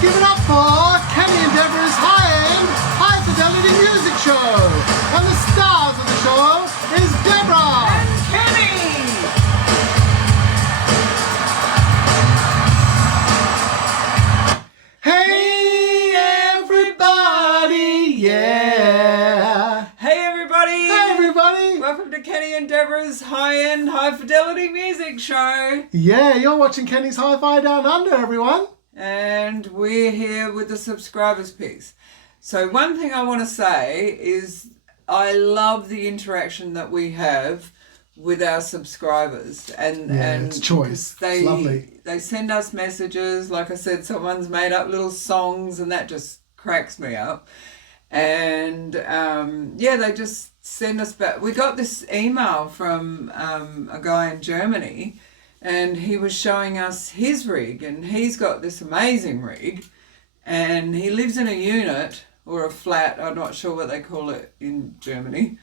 Give it up for Kenny&Debra'S Hi-Fidelity music show. And the stars of the show is Deborah and Kenny. Hey everybody, yeah. Hey everybody. Hey everybody. Welcome to Kenny&Debra'S high-end high-fidelity music show. Yeah, you're watching Kenny's Hi-Fi Down Under, everyone. And we're here with the subscribers piece. So one thing I want to say is I love the interaction that we have with our subscribers, and it's choice. It's lovely. They send us messages. Like I said, someone's made up little songs, and that just cracks me up. And they just send us back. We got this email from a guy in Germany, and he was showing us his rig, and he's got this amazing rig, and he lives in a unit or a flat. I'm not sure what they call it in Germany,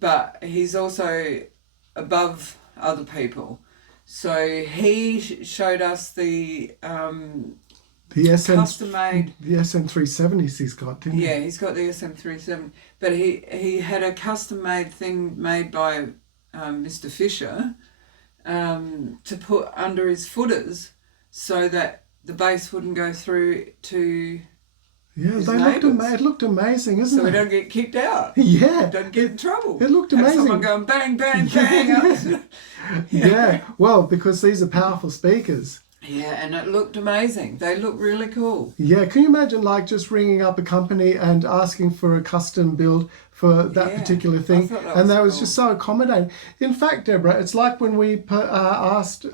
but he's also above other people. So he showed us the custom-made... The SM370s he's got, didn't he? Yeah, he's got the SM370. But he had a custom-made thing made by Mr. Fisher to put under his footers so that the bass wouldn't go through to... Yeah, it looked amazing, isn't it? So we don't get kicked out. Yeah. Don't get in trouble. It looked amazing. Have someone going bang, bang, bang. Yeah, well, because these are powerful speakers. Yeah, and it looked amazing. They look really cool. Yeah, can you imagine like just ringing up a company and asking for a custom build for that particular thing? And that was cool. Just so accommodating. In fact, Deborah, it's like when we asked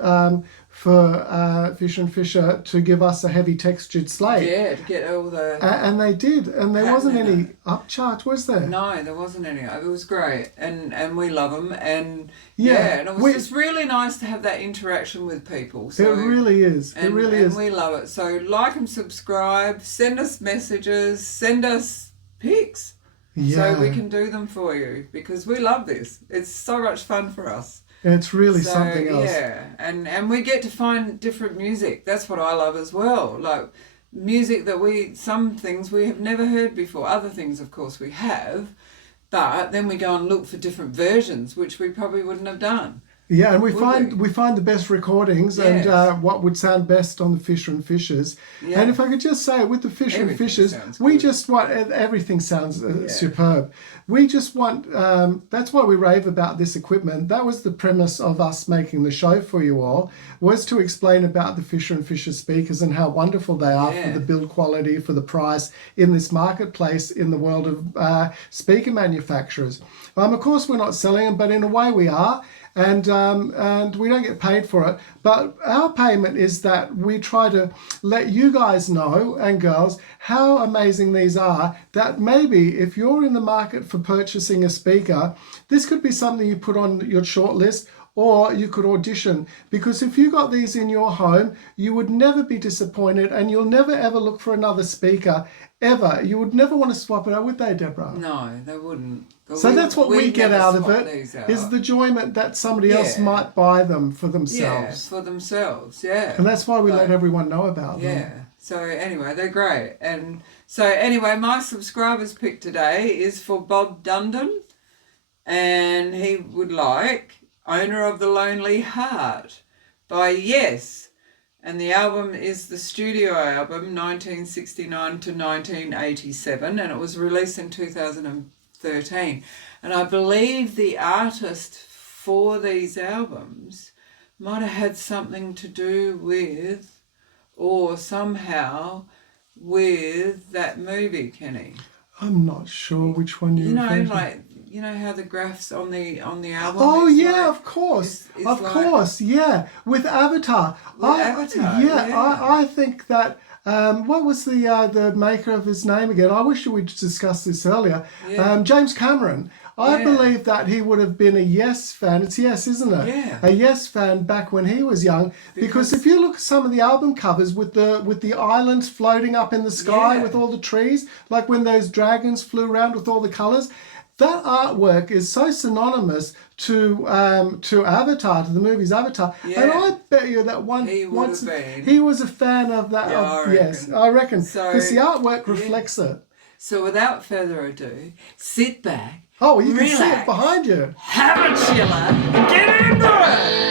for Fisher & Fisher to give us a heavy textured slate. Yeah, to get all the... and they did, and there wasn't any upcharge, was there? No, there wasn't any. It was great, and we love them, and and it was just really nice to have that interaction with people. So, it really is. It really is. And we love it. So like and subscribe, send us messages, send us pics, so we can do them for you, because we love this. It's so much fun for us. It's really something else. Yeah, and we get to find different music. That's what I love as well. Like music that some things we have never heard before. Other things, of course, we have. But then we go and look for different versions, which we probably wouldn't have done. Yeah, and we find the best recordings and what would sound best on the Fisher & Fishers. Yeah. And if I could just say, with the Fisher & Fishers, we just want... Everything sounds superb. We just want... that's why we rave about this equipment. That was the premise of us making the show for you all, was to explain about the Fisher & Fisher speakers and how wonderful they are for the build quality, for the price in this marketplace in the world of speaker manufacturers. Of course, we're not selling them, but in a way we are. And we don't get paid for it. But our payment is that we try to let you guys know, and girls, how amazing these are, that maybe if you're in the market for purchasing a speaker, this could be something you put on your short list, or you could audition. Because if you got these in your home, you would never be disappointed, and you'll never ever look for another speaker, ever. You would never want to swap it out, would they, Deborah? No, they wouldn't. But so that's what we get out of it, is the enjoyment that somebody else might buy them for themselves. Yeah, for themselves, yeah. And that's why we let everyone know about them. Yeah. So anyway, they're great. And so anyway, my subscribers pick today is for Bob Dundon, and he would like Owner of the Lonely Heart by Yes. And the album is the studio album, 1969 to 1987, and it was released in 2013. And I believe the artist for these albums might have had something to do with, or somehow with, that movie, Kenny. I'm not sure which one you know, like, you know how the graphs on the album? Oh yeah, of course, yeah. With Avatar. I think that. What was the maker of his name again? I wish we'd discussed this earlier. Yeah. James Cameron. I believe that he would have been a Yes fan. It's Yes, isn't it? Yeah. A Yes fan back when he was young. Because if you look at some of the album covers with the islands floating up in the sky with all the trees, like when those dragons flew around with all the colours, that artwork is so synonymous to Avatar, to the movie's Avatar. Yeah. And I bet you that he was a fan of that. Yeah, I reckon. So, because the artwork reflects it. So without further ado, sit back. Oh, you relax, can see it behind you. Have a chiller and get into it.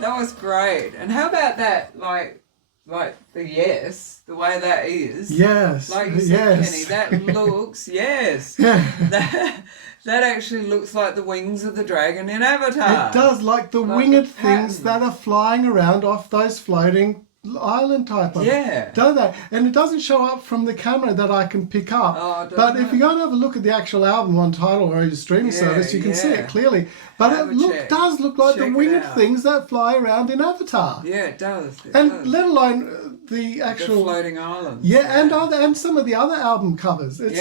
That was great. And how about that, like the yes, the way that is. Yes. Like you said, Kenny, that looks, yes. That actually looks like the wings of the dragon in Avatar. It does, like the winged things that are flying around off those floating island type of Yeah. don't they? And it doesn't show up from the camera that I can pick up. But if you go and have a look at the actual album on Tidal or your streaming service, you can see it clearly. But it does look like the winged things that fly around in Avatar. Yeah, it does. Let alone the actual floating islands. Yeah, and some of the other album covers. It's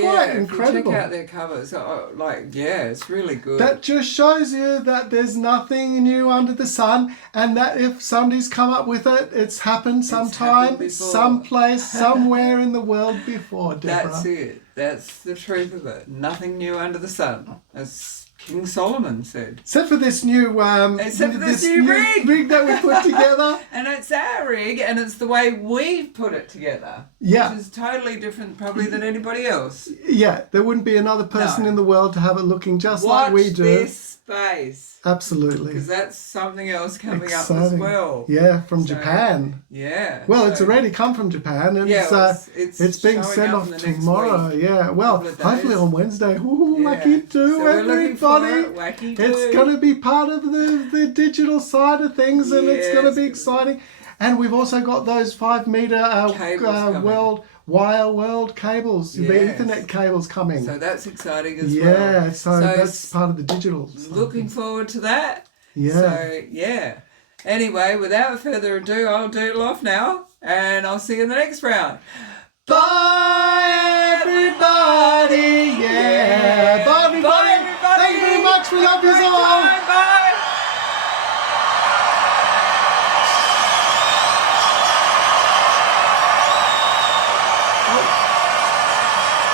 quite incredible. If you check out their covers, it's really good. That just shows you that there's nothing new under the sun, and that if somebody's come up with it, it's happened sometime, someplace, somewhere in the world before, Deborah. That's it. That's the truth of it. Nothing new under the sun, as King Solomon said. Except for this new rig that we put together. And it's our rig, and it's the way we've put it together. Yeah. Which is totally different probably than anybody else. Yeah, there wouldn't be another person in the world to have it looking just like we do. Watch this space. Absolutely. Because that's something else coming up as well. Yeah, from Japan. Yeah. Well, it's already come from Japan, and it's being sent off tomorrow. Yeah. Well, hopefully on Wednesday. Ooh, wacky do, everybody. It's going to be part of the digital side of things, and it's going to be exciting. And we've also got those 5 meter wire world cables, the Ethernet cables coming. So that's exciting as well. Yeah, so that's part of the digital. Looking forward to that. Yeah. So, yeah. Anyway, without further ado, I'll doodle off now, and I'll see you in the next round. Bye, everybody. Yeah. Bye, everybody. Thank you very much. We love you all. Bye.